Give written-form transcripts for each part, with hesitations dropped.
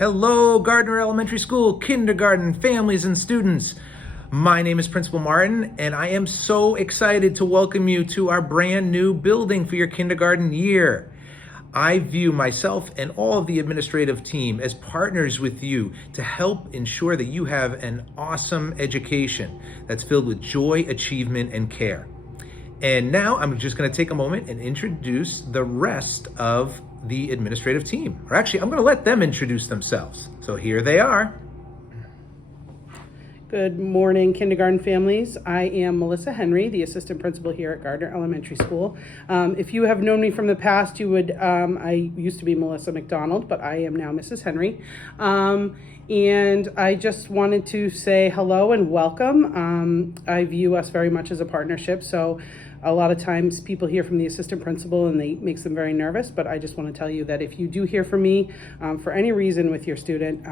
Hello, Gardner Elementary School, kindergarten families and students. My name is Principal Martin, and I am so excited to welcome you to our brand new building for your kindergarten year. I view myself and all of the administrative team as partners with you to help ensure that you have an awesome education that's filled with joy, achievement, and care. And now I'm just going to take a moment and introduce the rest of the administrative team. Or actually, I'm going to let them introduce themselves. So here they are. Good morning, kindergarten families. I am Melissa Henry, the assistant principal here at Gardner Elementary School. If you have known me from the past, you would, I used to be Melissa McDonald, but I am now Mrs. Henry. And I just wanted to say hello and welcome. I view us very much as a partnership. So a lot of times people hear from the assistant principal and it makes them very nervous, but I just want to tell you that if you do hear from me for any reason with your student,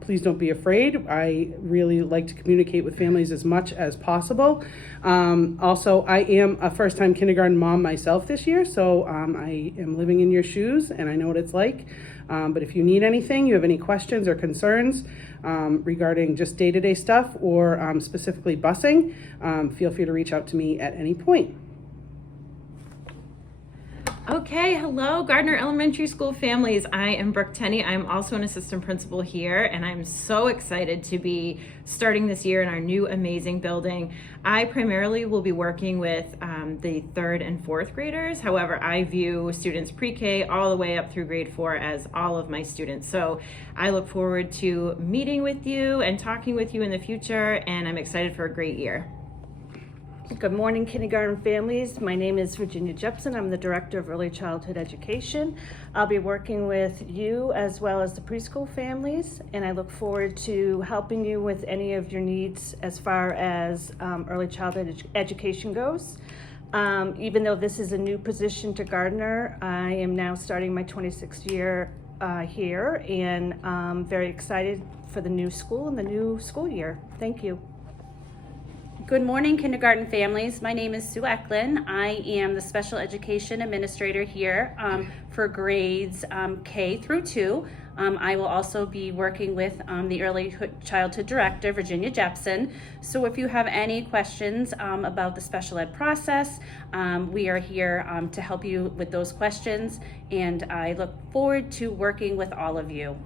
please don't be afraid. I really like to communicate with families as much as possible. Also, I am a first-time kindergarten mom myself this year, so I am living in your shoes and I know what it's like. But if you need anything, you have any questions or concerns regarding just day-to-day stuff or specifically busing, feel free to reach out to me at any point. Okay, hello Gardner Elementary School families. I am Brooke Tenney. I'm also an assistant principal here, and I'm so excited to be starting this year in our new amazing building. I primarily will be working with the 3rd and 4th graders. However, I view students pre-K all the way up through grade 4 as all of my students. So I look forward to meeting with you and talking with you in the future, and I'm excited for a great year. Good morning, kindergarten families. My name is Virginia Jepson. I'm the Director of Early Childhood Education. I'll be working with you as well as the preschool families, and I look forward to helping you with any of your needs as far as early childhood education goes. Even though this is a new position to Gardner, I am now starting my 26th year here, and I'm very excited for the new school and the new school year. Thank you. Good morning, kindergarten families. My name is Sue Eklund. I am the special education administrator here for grades K through 2. I will also be working with the early childhood director, Virginia Jepson. So if you have any questions about the special ed process, we are here to help you with those questions, and I look forward to working with all of you.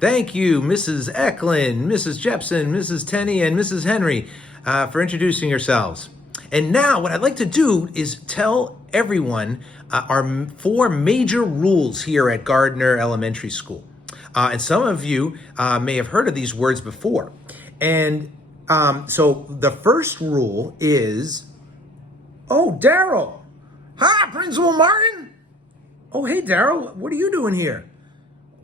Thank you, Mrs. Eklund, Mrs. Jepson, Mrs. Tenney, and Mrs. Henry for introducing yourselves. And now what I'd like to do is tell everyone our 4 major rules here at Gardner Elementary School. And some of you may have heard of these words before. And so the first rule is, oh, Daryl. Hi, Principal Martin. Oh, hey, Daryl, what are you doing here?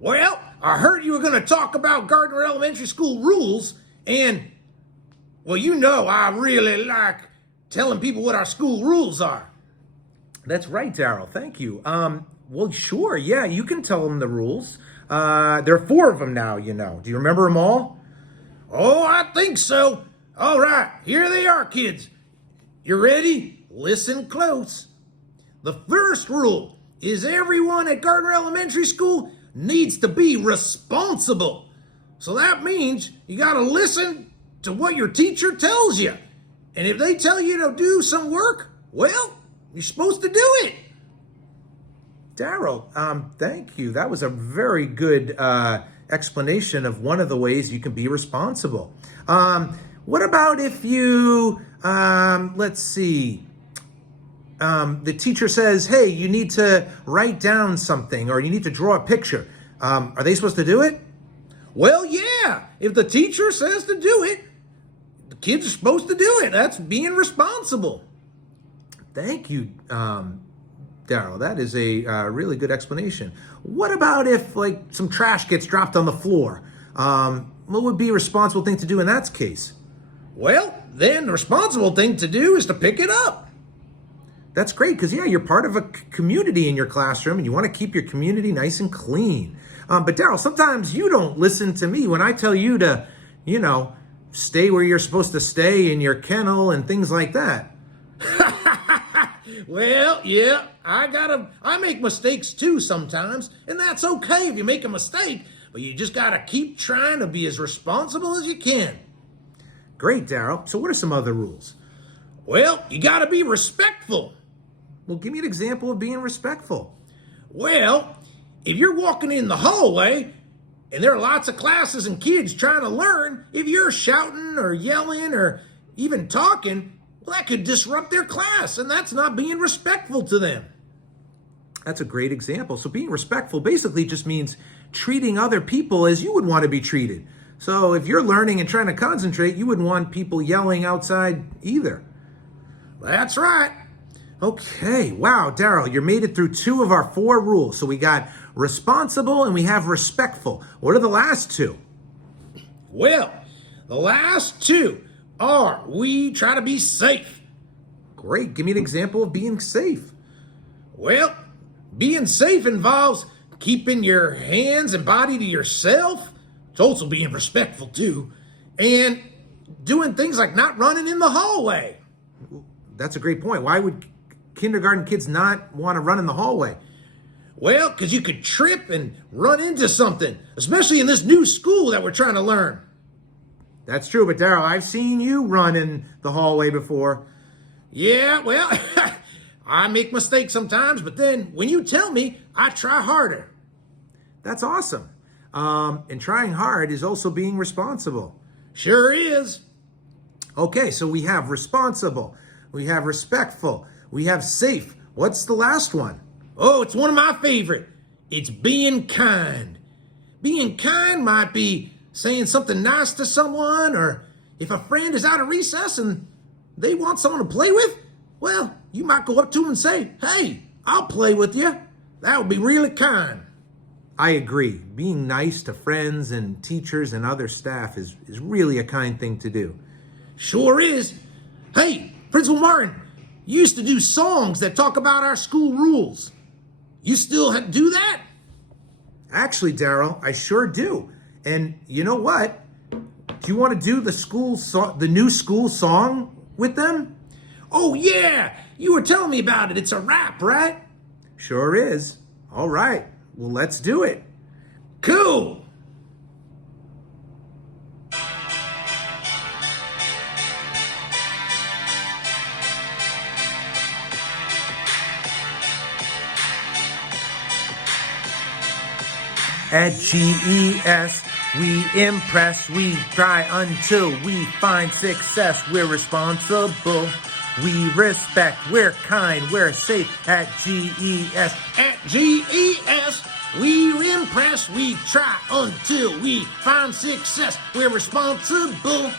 Well, I heard you were going to talk about Gardner Elementary School rules, and, well, you know I really like telling people what our school rules are. That's right, Daryl. Thank you. Well, sure. Yeah, you can tell them the rules. There are 4 of them now, you know. Do you remember them all? Oh, I think so. All right, here they are, kids. You ready? Listen close. The first rule is everyone at Gardner Elementary School needs to be responsible. So that means you got to listen to what your teacher tells you. And if they tell you to do some work, well, you're supposed to do it. Daryl, thank you. That was a very good explanation of one of the ways you can be responsible. What about if you, let's see, the teacher says, hey, you need to write down something or you need to draw a picture. Are they supposed to do it? Well, yeah. If the teacher says to do it, the kids are supposed to do it. That's being responsible. Thank you, Daryl. That is a really good explanation. What about if, like, some trash gets dropped on the floor? What would be a responsible thing to do in that case? Well, then the responsible thing to do is to pick it up. That's great because, yeah, you're part of a community in your classroom and you want to keep your community nice and clean. But Daryl, sometimes you don't listen to me when I tell you to, you know, stay where you're supposed to stay in your kennel and things like that. Well, yeah, I make mistakes too sometimes, and that's okay if you make a mistake, but you just gotta keep trying to be as responsible as you can. Great, Daryl. So what are some other rules? Well, you gotta be respectful. Well, give me an example of being respectful. Well, if you're walking in the hallway and there are lots of classes and kids trying to learn, if you're shouting or yelling or even talking, well, that could disrupt their class, and that's not being respectful to them. That's a great example. So being respectful basically just means treating other people as you would want to be treated. So if you're learning and trying to concentrate, you wouldn't want people yelling outside either. That's right. Okay, wow, Daryl, you made it through 2 of our 4 rules. So we got responsible and we have respectful. What are the last 2? Well, the last 2 are we try to be safe. Great, give me an example of being safe. Well, being safe involves keeping your hands and body to yourself. It's also being respectful too. And doing things like not running in the hallway. That's a great point. Why would kindergarten kids not want to run in the hallway? Well, because you could trip and run into something, especially in this new school that we're trying to learn. That's true, but Daryl, I've seen you run in the hallway before. Yeah, well, I make mistakes sometimes, but then when you tell me, I try harder. That's awesome. And trying hard is also being responsible. Sure is. Okay, so we have responsible, we have respectful, we have safe. What's the last one? Oh, it's one of my favorite. It's being kind. Being kind might be saying something nice to someone, or if a friend is out of recess and they want someone to play with, well, you might go up to them and say, hey, I'll play with you. That would be really kind. I agree. Being nice to friends and teachers and other staff is really a kind thing to do. Sure is. Hey, Principal Martin, you used to do songs that talk about our school rules. You still do that? Actually, Daryl, I sure do. And you know what? Do you want to do the new school song with them? Oh yeah, you were telling me about it. It's a rap, right? Sure is. All right, well, let's do it. Cool. At GES, we impress, we try until we find success. We're responsible, we respect, we're kind, we're safe at GES. At GES, we impress, we try until we find success. We're responsible,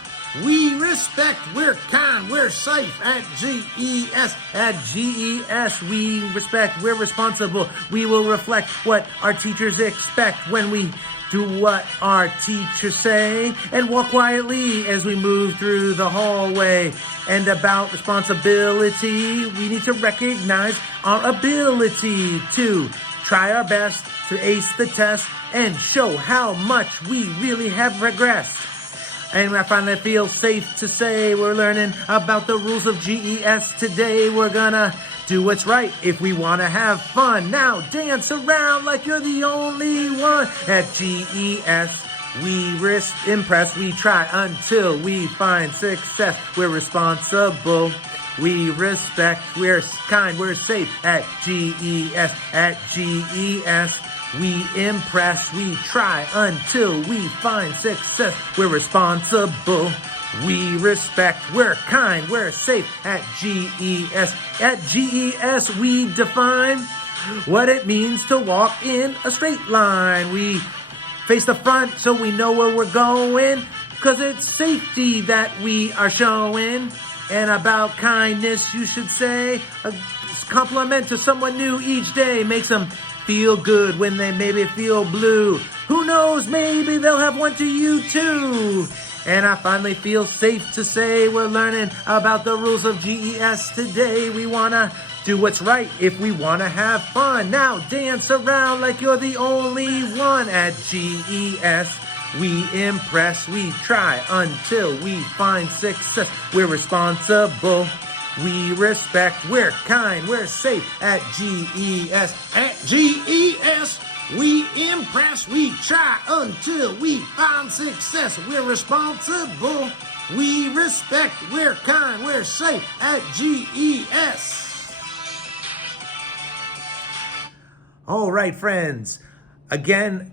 we respect, we're kind, we're safe at GES. At GES, we respect, we're responsible. We will reflect what our teachers expect when we do what our teachers say and walk quietly as we move through the hallway. And about responsibility, we need to recognize our ability to try our best to ace the test and show how much we really have regressed. And I finally feel safe to say we're learning about the rules of GES today. We're gonna do what's right if we want to have fun. Now dance around like you're the only one. At GES, we impress, we try until we find success. We're responsible, we respect, we're kind, we're safe at GES. At GES, we impress, we try until we find success. We're responsible, we respect, we're kind, we're safe at GES. At GES, we define what it means to walk in a straight line. We face the front so we know where we're going, 'cause it's safety that we are showing. And about kindness, you should say, a compliment to someone new each day makes them feel good when they maybe feel blue. Who knows, maybe they'll have one to you too. And I finally feel safe to say we're learning about the rules of GES today. We wanna do what's right if we wanna have fun. Now dance around like you're the only one. At GES, we impress, we try until we find success. We're responsible, We respect, we're kind, we're safe at GES. At GES, we impress, we try until we find success. We're responsible, we respect, we're kind, we're safe at GES. All right, friends. Again,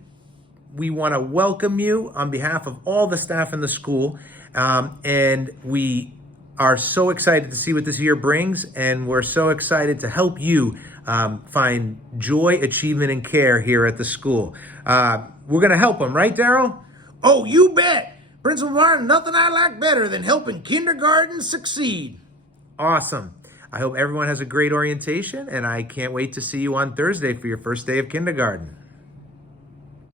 we want to welcome you on behalf of all the staff in the school. And we are so excited to see what this year brings. And we're so excited to help you find joy, achievement, and care here at the school. We're going to help them, right, Daryl? Oh, you bet. Principal Martin, nothing I like better than helping kindergarten succeed. Awesome. I hope everyone has a great orientation, and I can't wait to see you on Thursday for your first day of kindergarten.